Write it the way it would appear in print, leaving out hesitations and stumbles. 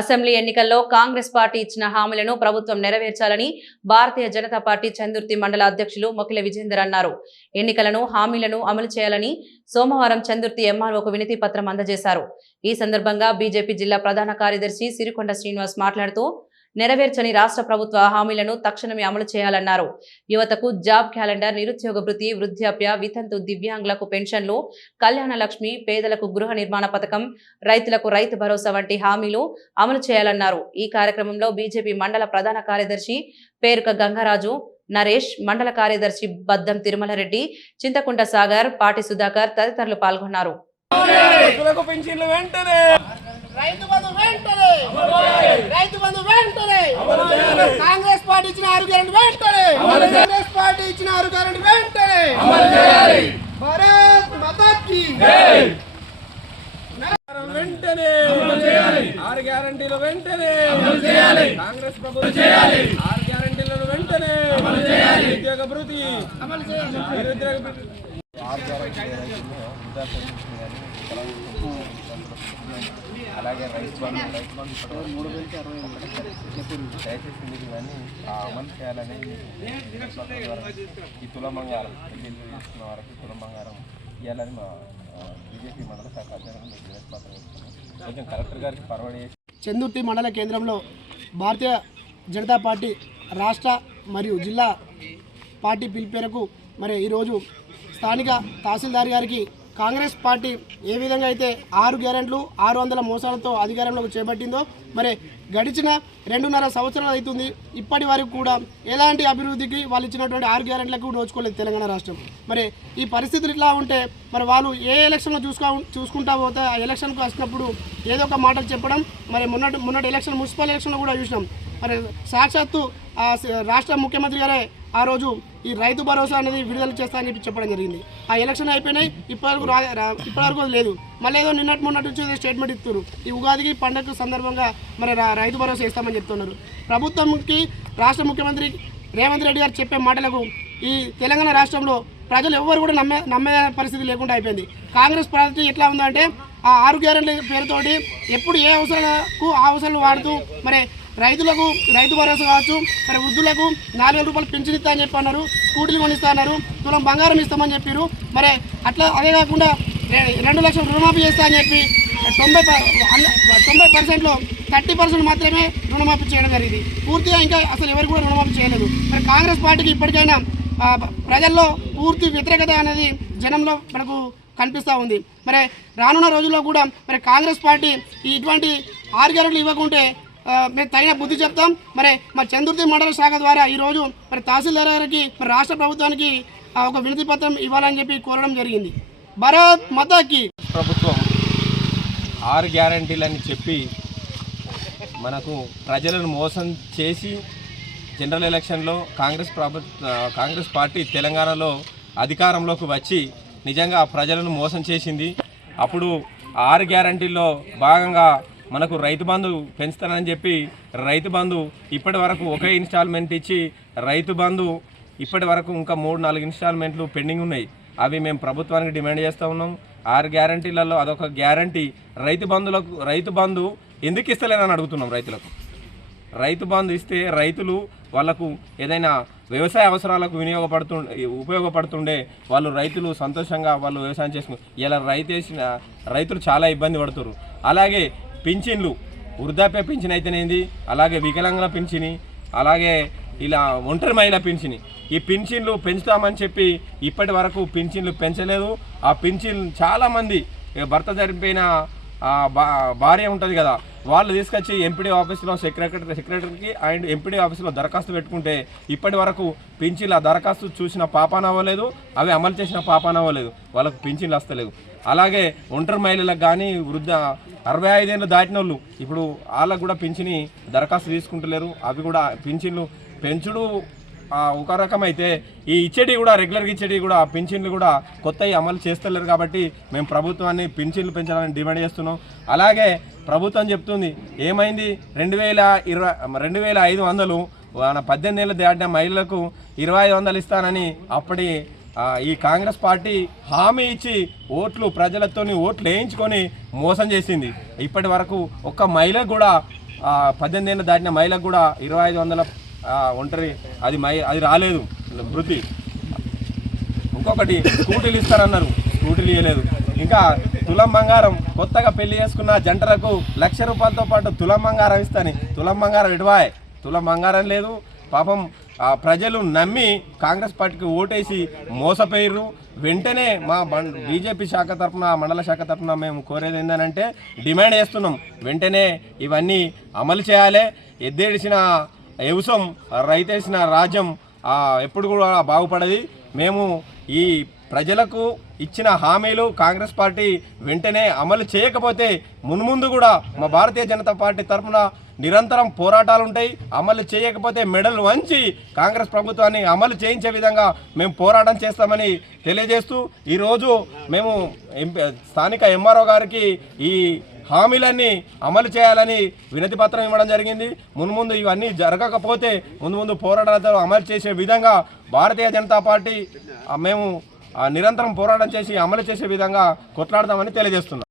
Assembly ఎన్నికల్లో Congress party ఇచ్చిన హామీలను ప్రభుత్వం నెరవేర్చాలని భారతీయ జనతా పార్టీ చందుర్తి మండల అధ్యక్షులు మొకిల విజేందర్ అన్నారు. ఎన్నికలను హామీలను అమలు చేయాలని సోమవారం చందుర్తి ఎంఆర్ఓకు వినతి పత్రం అందజేశారు. ఈ సందర్భంగా బీజేపీ జిల్లా ప్రధాన కార్యదర్శి సిరికొండ శ్రీనివాస్ మాట్లాడుతూ నెరవేర్చని రాష్ట్ర ప్రభుత్వ హామీలను తక్షణమే అమలు చేయాలన్నారు. యువతకు జాబ్ క్యాలెండర్, నిరుద్యోగ భృతి, వృద్ధాప్య, వితంతు, దివ్యాంగులకు పెన్షన్లు, కళ్యాణ లక్ష్మి, పేదలకు గృహ నిర్మాణ పథకం, రైతులకు రైతు భరోసా వంటి హామీలు అమలు చేయాలన్నారు. ఈ కార్యక్రమంలో బీజేపీ మండల ప్రధాన కార్యదర్శి పేరుక గంగరాజు, నరేష్, మండల కార్యదర్శి బద్దం తిరుమలరెడ్డి, చింతకుంట సాగర్, పాటి సుధాకర్ తదితరులు పాల్గొన్నారు. కాంగ్రెస్ పార్టీ ఇచ్చిన 6 గ్యారెంటీ వెంటనే, కాంగ్రెస్ పార్టీ ఇచ్చిన 6 గ్యారెంటీ వెంటనే, భారత్ మాతా కీ జై. వెంటనే 6 గ్యారెంటీలు వెంటనే కాంగ్రెస్ ప్రభుత్వం చేయాలి. 6 గ్యారెంటీలను వెంటనే నిరుద్యోగ భృతి అమలు చేయాలి. అలాగే రైతు బంధు దయచేసి కానీ అమలు చేయాలని ఈ తులం బంగారం పెళ్లిళ్ళు చేసుకున్న వారికి తులం బంగారం ఇవ్వాలని మా బీజేపీ మండల శాఖ అధ్యక్షులు కొంచెం కలెక్టర్ గారికి ఫార్వర్డ్ చేసి. చందుర్తి మండల కేంద్రంలో భారతీయ జనతా పార్టీ రాష్ట్ర మరియు జిల్లా పార్టీ పిలుపు మేరకు మరి ఈరోజు స్థానిక తహసీల్దార్ గారికి కాంగ్రెస్ పార్టీ ఏ విధంగా అయితే 6 గ్యారెంట్లు 600 మోసాలతో అధికారంలోకి చేపట్టిందో మరి గడిచిన 2.5 సంవత్సరాలు అవుతుంది. ఇప్పటి వరకు కూడా ఎలాంటి అభివృద్ధికి వాళ్ళు ఇచ్చినటువంటి 6 గ్యారెంట్లకు నోచుకోలేదు తెలంగాణ రాష్ట్రం. మరి ఈ పరిస్థితులు ఇట్లా ఉంటే మరి వాళ్ళు ఏ ఎలక్షన్లో చూసుకుంటా పోతే ఆ ఎలక్షన్కు వచ్చినప్పుడు ఏదో ఒక మాటలు చెప్పడం, మరి మొన్నటి ఎలక్షన్ మున్సిపల్ ఎలక్షన్లో కూడా చూసినాం. మరి సాక్షాత్తు రాష్ట్ర ముఖ్యమంత్రి గారే ఆ రోజు ఈ రైతు భరోసా అనేది విడుదల చేస్తా అని చెప్పడం జరిగింది. ఆ ఎలక్షన్ అయిపోయినాయి, ఇప్పటివరకు లేదు. మళ్ళీ ఏదో మొన్నటి నుంచి స్టేట్మెంట్ ఇస్తున్నారు. ఈ ఉగాదికి పండుగ సందర్భంగా మరి రైతు భరోసా ఇస్తామని చెప్తున్నారు. ప్రభుత్వంకి రాష్ట్ర ముఖ్యమంత్రి రేవంత్ రెడ్డి గారు చెప్పే మాటలకు ఈ తెలంగాణ రాష్ట్రంలో ప్రజలు ఎవ్వరు కూడా నమ్మే పరిస్థితి లేకుండా అయిపోయింది. కాంగ్రెస్ పార్టీ ఎట్లా ఉందంటే ఆ 6 గ్యారెంట్ల పేరుతోటి ఎప్పుడు ఏ అవసరాలకు ఆ అవసరాలు వాడుతూ మరి రైతులకు రైతు భరోసా కావచ్చు, మరి వృద్ధులకు 4,000 రూపాయలు పెన్షన్ ఇస్తా అని చెప్పి అన్నారు, స్కూటీలు కొనిస్తా అన్నారు, తులం బంగారం ఇస్తామని చెప్పారు. మరి అట్లా అదే కాకుండా 2 లక్షలు రుణమాఫీ చేస్తా అని చెప్పి 90%లో 30% మాత్రమే రుణమాఫీ చేయడం జరిగింది. పూర్తిగా ఇంకా అసలు ఎవరు కూడా రుణమాఫీ చేయలేదు. మరి కాంగ్రెస్ పార్టీకి ఇప్పటికైనా ప్రజల్లో పూర్తి వ్యతిరేకత అనేది జనంలో మనకు కనిపిస్తూ ఉంది. మరి రానున్న రోజుల్లో కూడా మరి కాంగ్రెస్ పార్టీ ఇటువంటి 6 గ్యారెంటీలు ఇవ్వకుంటే మేము తగిన బుద్ధి చెప్తాం. మరి మా చందుర్తి మండల శాఖ ద్వారా ఈరోజు మరి తహసీల్దార్ గారికి మరి రాష్ట్ర ప్రభుత్వానికి ఒక వినతి పత్రం ఇవ్వాలని చెప్పి కోరడం జరిగింది. భారత్ మాతా కీ. ప్రభుత్వం 6 గ్యారెంటీలని చెప్పి మనకు ప్రజలను మోసం చేసి జనరల్ ఎలక్షన్లో కాంగ్రెస్ పార్టీ తెలంగాణలో అధికారంలోకి వచ్చి నిజంగా ప్రజలను మోసం చేసింది. అప్పుడు 6 గ్యారెంటీల్లో భాగంగా మనకు రైతు బంధు పెంచుతానని చెప్పి రైతు బంధు ఇప్పటి వరకు ఒకే ఇన్స్టాల్మెంట్ ఇచ్చి బంధు ఇప్పటి వరకు ఇంకా 3-4 ఇన్స్టాల్మెంట్లు పెండింగ్ ఉన్నాయి. అవి మేము ప్రభుత్వానికి డిమాండ్ చేస్తూ ఉన్నాం. 6 గ్యారెంటీలలో అదొక గ్యారెంటీ. రైతు బంధు ఎందుకు ఇస్తలేనని అడుగుతున్నాం. రైతు బంధు ఇస్తే రైతులు వాళ్ళకు ఏదైనా వ్యవసాయ అవసరాలకు ఉపయోగపడుతుండే వాళ్ళు రైతులు సంతోషంగా వాళ్ళు వ్యవసాయం చేసుకుని ఇలా రైతులు చాలా ఇబ్బంది పడుతున్నారు. అలాగే పింఛన్లు, వృద్ధాప్య పింఛన్ అయితేనేది, అలాగే వికలాంగుల పింఛని, అలాగే ఇలా ఒంటరి మహిళ పింఛని, ఈ పింఛన్లు పెంచుతామని చెప్పి ఇప్పటి వరకు పింఛన్లు పెంచలేదు. ఆ పింఛన్ చాలామంది భర్త చనిపోయిన భార్య ఉంటుంది కదా, వాళ్ళు తీసుకొచ్చి ఎంపీడీ ఆఫీస్లో సెక్రటరీకి అండ్ ఎంపీడీ ఆఫీస్లో దరఖాస్తు పెట్టుకుంటే ఇప్పటి వరకు పింఛన్లు ఆ దరఖాస్తు చూసిన పాపాన అవ్వలేదు, అవి అమలు చేసిన పాపాన అవ్వలేదు, వాళ్ళకు పింఛన్లు వస్తలేవు. అలాగే ఒంటరి మహిళలకు కానీ 65 ఏళ్ళు దాటిన వాళ్ళు ఇప్పుడు వాళ్ళకు కూడా పింఛని దరఖాస్తు తీసుకుంటలేరు. అవి కూడా పింఛన్లు పెంచుడు ఒక రకమైతే ఈ ఇచ్చేటి కూడా రెగ్యులర్గా ఇచ్చేటి కూడా పింఛన్లు కూడా కొత్తవి అమలు చేస్తలేరు. కాబట్టి మేము ప్రభుత్వాన్ని పింఛన్లు పెంచాలని డిమాండ్ చేస్తున్నాం. అలాగే ప్రభుత్వం చెప్తుంది ఏమైంది 2,500 18 ఏళ్ళు దాటిన మహిళలకు 2,500 ఇస్తానని అప్పటి ఈ కాంగ్రెస్ పార్టీ హామీ ఇచ్చి ప్రజలతోని ఓట్లు వేయించుకొని మోసం చేసింది. ఇప్పటి వరకు ఒక్క మహిళకు కూడా 18 ఏళ్ళు దాటిన మహిళకు కూడా 2500 ఒంటరి అది రాలేదు వృత్తి. ఇంకొకటి స్కూటీలు ఇస్తారన్నారు, స్కూటీలు ఇవ్వలేదు. ఇంకా తులం బంగారం కొత్తగా పెళ్లి చేసుకున్న జంటలకు 1,00,000 రూపాయలతో పాటు తులం బంగారం ఇస్తాను. తులం బంగారం ఇడవాయ్, తులం బంగారం లేదు. పాపం ప్రజలు నమ్మి కాంగ్రెస్ పార్టీకి ఓటేసి మోసపోయిర్రు. వెంటనే మా బీజేపీ శాఖ తరఫున, మండల శాఖ తరఫున మేము కోరేది ఏంటంటే డిమాండ్ చేస్తున్నాం, వెంటనే ఇవన్నీ అమలు చేయాలి. ఎద్దేడిసిన వ్యవసం రైతేసిన రాజ్యం ఎప్పుడు కూడా బాగుపడది. మేము ఈ ప్రజలకు ఇచ్చిన హామీలు కాంగ్రెస్ పార్టీ వెంటనే అమలు చేయకపోతే మున్ముందు కూడా మా భారతీయ జనతా పార్టీ తరఫున నిరంతరం పోరాటాలు ఉంటాయి. అమలు చేయకపోతే మెడలు వంచి కాంగ్రెస్ ప్రభుత్వాన్ని అమలు చేయించే విధంగా మేము పోరాటం చేస్తామని తెలియజేస్తూ ఈరోజు మేము స్థానిక ఎంఆర్ఓ గారికి ఈ హామీలన్నీ అమలు చేయాలని వినతి పత్రం ఇవ్వడం జరిగింది. మున్ముందు ఇవన్నీ జరగకపోతే ముందు పోరాటాలతో అమలు చేసే విధంగా భారతీయ జనతా పార్టీ మేము నిరంతరం పోరాటం చేసి అమలు చేసే విధంగా కొట్లాడదామని తెలియజేస్తున్నాం.